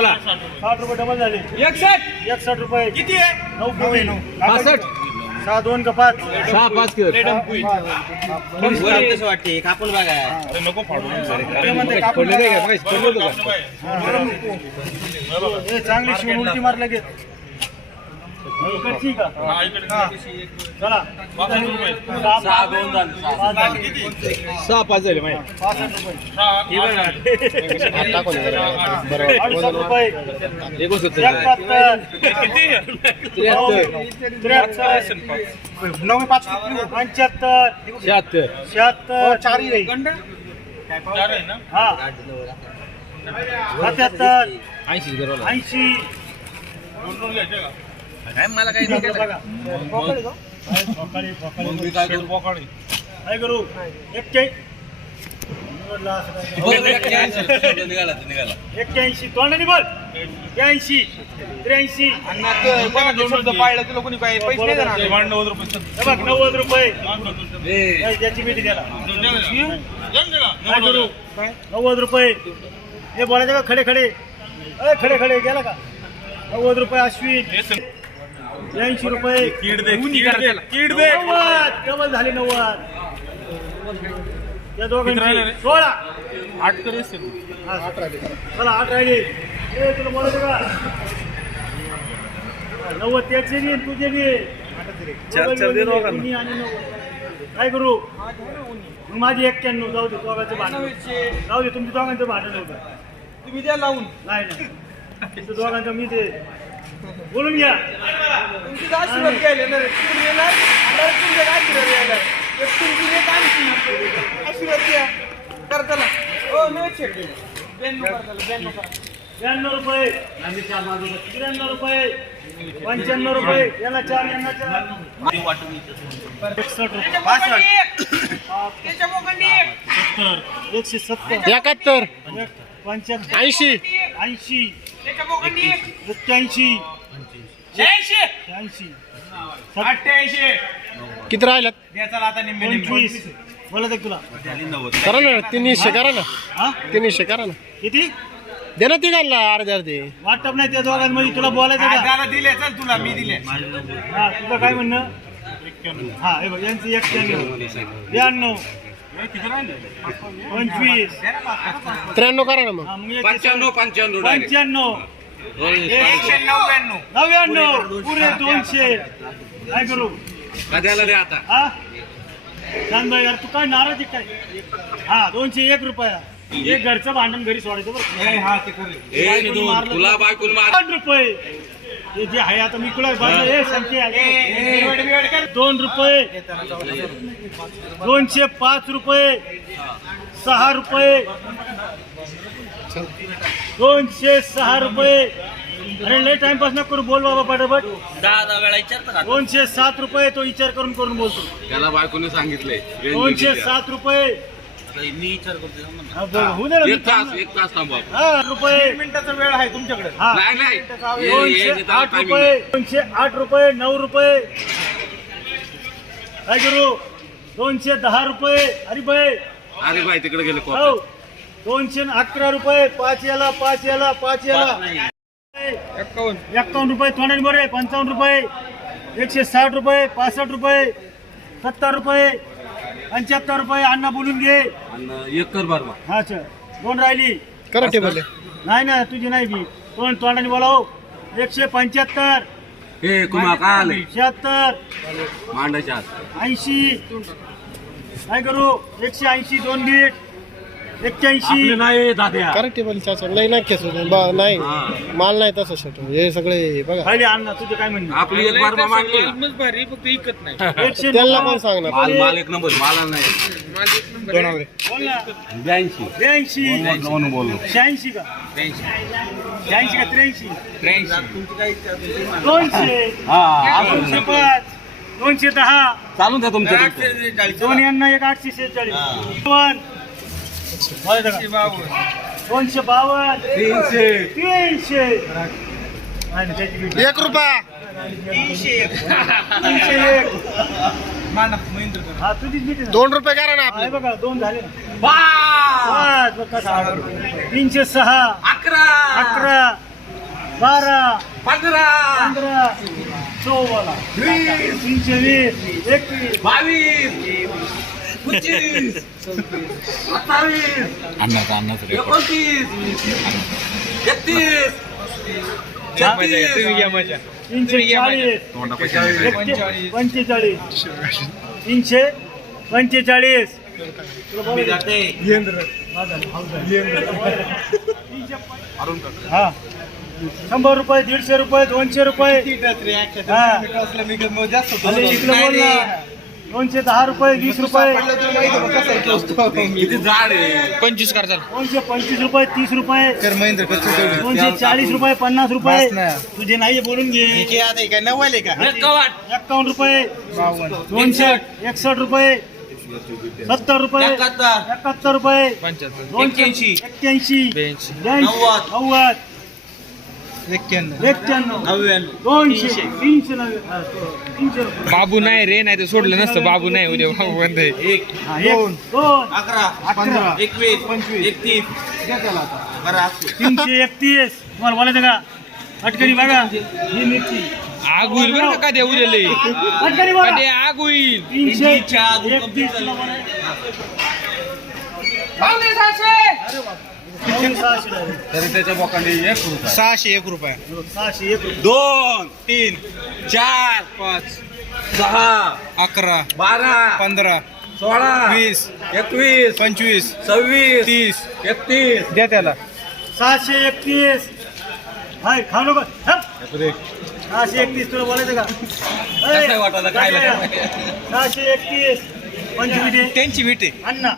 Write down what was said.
साठ रुपये डबल झाले. एकसष्ट. एकसठ रुपये. किती आहे? नऊ कमी पासष्ट सहा दोन का पाच? सहा पाच कसं वाटते कापून बघा. नको फाडू. ते म्हणते कापून पडले नाही का? मगाशी पडलं होतं का? हे. चांगली शिवून उलटी मार लगेच इकडची का चला सहा दोन सहा पाच झाले माहिती पासष्ट रुपये अडुसष्ट रुपये त्र्याहत्तर नऊ पाच पंच्याहत्तर शहात्तर शहात्तर चारही हा सत्याहत्तर ऐंशी ऐंशी ऐंशी मला काही बघा. बोकडे का? बोकडे, बोकडे. काय करू? एक्क्याऐंशी एक्क्याऐंशी तोंडाने बोल. ब्याऐंशी त्र्याऐंशी. पाहिलं तुला कोणी काय पैसे नाही देणार. हे बघ नव्वद रुपये. काय ज्याची भेटी द्याला काय करू? नव्वद रुपये. हे बोलायचं का? खडे खडे. अरे खडे खडे. गेला का? नव्वद रुपये अश्विन. ब्याऐंशी रुपये. नव्वद. डबल झाले नव्वद. या दोघांची सोळा. आठ करे हा, चला आठ राहिले. ए, तुला बोलायचं का? नव्वद त्याचे बी आणि तुझे बी. दोन्ही आणि नव्वद. काय करू? मग माझी एक्क्याण्णव जाऊ दे दोघांचं भांडण. जाऊ दे तुमच्या दोघांचं भांडण नव्हतं तुम्ही द्या लावून. नाही दोघांचं मी ते बोलून घ्या. तुमची आशीर्वाद घ्यायला ना. तुम्ही येणार आम्हाला तुमच्या आशीर्वाद घ्यायला एक तुमची एक आमची. आशीर्वाद घ्या. कर त्याला. हो मी ब्याण्णव कर त्याला ब्याण्णव कर. ब्याण्णव रुपये. त्र्याण्णव रुपये. पंच्याण्णव रुपये. याला चार यांना चार. एकसष्ट रुपये. त्याच्या मोकांनी एक. सत्तर. एकशे सत्तर. एकाहत्तर. पंच्याहत्तर. ऐंशी. ऐंशी. एक्क्याऐंशी शहाऐंशी. ऐंशी अठ्ठ्याऐंशी. किती राहिल्यात द्या चला आता निम्मे निम्मे. पंचवीस. बोला ते तुला. करा ना तीनशे करा ना. हा? तीनशे करा ना. किती? दे ना तिघांना अर्धे अर्धे. वाटप नाही त्या दोघांमध्ये तुला बोलायचं का? त्याला दिले चल तुला मी दिले. हा तुझं काय म्हणणं? हा हे बघ यांचं एक्क्याण्णव. ब्याण्णव. पंचवीस. त्र्याण्णव करा ना मग. पंच्याण्णव पंच्याण्णव. पंच्याण्णव. एकशे नव्याण्णव. नव्याण्णव पुरे दोनशे. काय करू? कध्याला द्या आता. हा? चांद यार तू काय नाराज आहे काय? हा दोनशे एक रुपया. एक घरचं भांडण घरी सोडायचं बरं. हा ते तुला मार रुपये. हे जे आहे आता मी कुठे हे. संख्या. दोन रुपये. दोनशे पाच रुपये. सहा रुपये. दोनशे सहा रुपये. अरे लय टाइमपास न करू. बोल बाबा पटापट. दहा दहा वेळा विचारता दोनशे सात रुपये तो विचार करून करून बोलतो. त्याला बायकोने सांगितलंय. दोनशे सात रुपये. मी विचार करतो हा, बोल. होऊ दे ना, मी एक तास थांबणार. एक तास थांबा हा रुपये मिनिटाचा वेळ आहे तुमच्याकडे. हा. नाही नाही. ये- ये- दोनशे आठ timing रुपये नाही. दोनशे आठ रुपये नऊ रुपये. काय करू? दोनशे दहा रुपये. अरे बाई. अरे बाई तिकडे गेले हो. दोनशे अकरा रुपये. पाच याला पाच याला पाच याला. एक्कावन्न रुपये तोंडाने बरे पंचावन्न रुपये. एकशे साठ रुपये पासष्ट रुपये. सत्तर रुपये. पंच्याहत्तर रुपये अण्णा बोलून घे. आणि एक कर बरोबर हा सर. दोन राहिली? करा टेबल नाही ना तुझी नाही बी. तोंड तोंडाने बोलाव. एकशे पंच्याहत्तर. हे कुमा काय आले शहात्तर. मांडायच्या आत ऐंशी. काय करू? एकशे ऐंशी दोन बीट एक्क्याऐंशी. नाही दाद्या. नाही नाही खेचू बा नाही. हा. माल नाही तसं शेट हे सगळे बघा. खाली अण्णा तुझं काय म्हणणं? आपली एक बार मांडली ना. भारी फक्त इकत नाही. एकशे त्यांना नव्वद. पण सांगणार. माल माल एक नंबर माला नाही बोल ना ब्याऐंशी. ब्याऐंशी. म्हणून बोललो शहाऐंशी का? शहाऐंशी का त्र्याऐंशी? दोनशे. हा दोनशे पाच. दोनशे दहा. चालून द्या तुमचं तुमचं. दोन यांना एक आठशे शेहेचाळीस. दोनशे बावन्न. तीनशे तीनशे त्याची. एक रुपया. तीनशे. एक. मांडा महेंद्र कर. हा तुझीच भीती ना. दोन रुपये करा ना आहे बघा दोन झाले ना. पाच बघ कसं. तीनशे सहा. अकरा. अकरा. बारा. पंधरा. पंधरा. चौवाला तीनशे वीस. एकवीस. बावीस. पंचवीस सत्तावीस एकोणतीस एकतीस पंचेचाळीस. तीनशे पंचेचाळीस. हा. शंभर रुपये दीडशे रुपये दोनशे रुपये. हा. दोनशे दहा रुपये वीस रुपये. पंचवीस कर चाल. दोनशे पंचवीस रुपये तीस रुपये. दोनशे चाळीस रुपये पन्नास रुपये. तुझे नाही बोलून घे. एक्कावन्न रुपये. दोनशे एकसष्ट रुपये. सत्तर रुपये. एकाहत्तर. रुपये. दोनशे एक्क्याऐंशी. ब्याऐंशी. नव्वद. दोनशे. तीनशे. तीनशे बाबू नाही रे नाही ते सोडलं नसतं. बाबू नाही उद्या बाबू बंद आहे. एक. एक, दोन. अकरा. अकरा. एकवीस. पंचवीस. एकतीस. बरं तीनशे एकतीस. तुम्हाला बोलायचं का? अटकरी बघा. ही मिरची. आग होईल बरं का कधी उद्या लई? अटकरी बघा. कधी आग होईल? तीनशे एकतीस तरी त्याच्या बोकांडी एक रुपये. सहाशे एक रुपये. सहाशे एक दोन तीन चार पाच सहा अकरा बारा पंधरा सोळा वीस एकवीस पंचवीस सव्वीस तीस. एकतीस. द्या त्याला. सहाशे एकतीस. हाय खाऊ नको हप. सहाशे एकतीस तुला बोलायचं का? कसं वाटायला काय सहाशे एकतीस. पंचवीस. त्यांची भेटे अण्णा.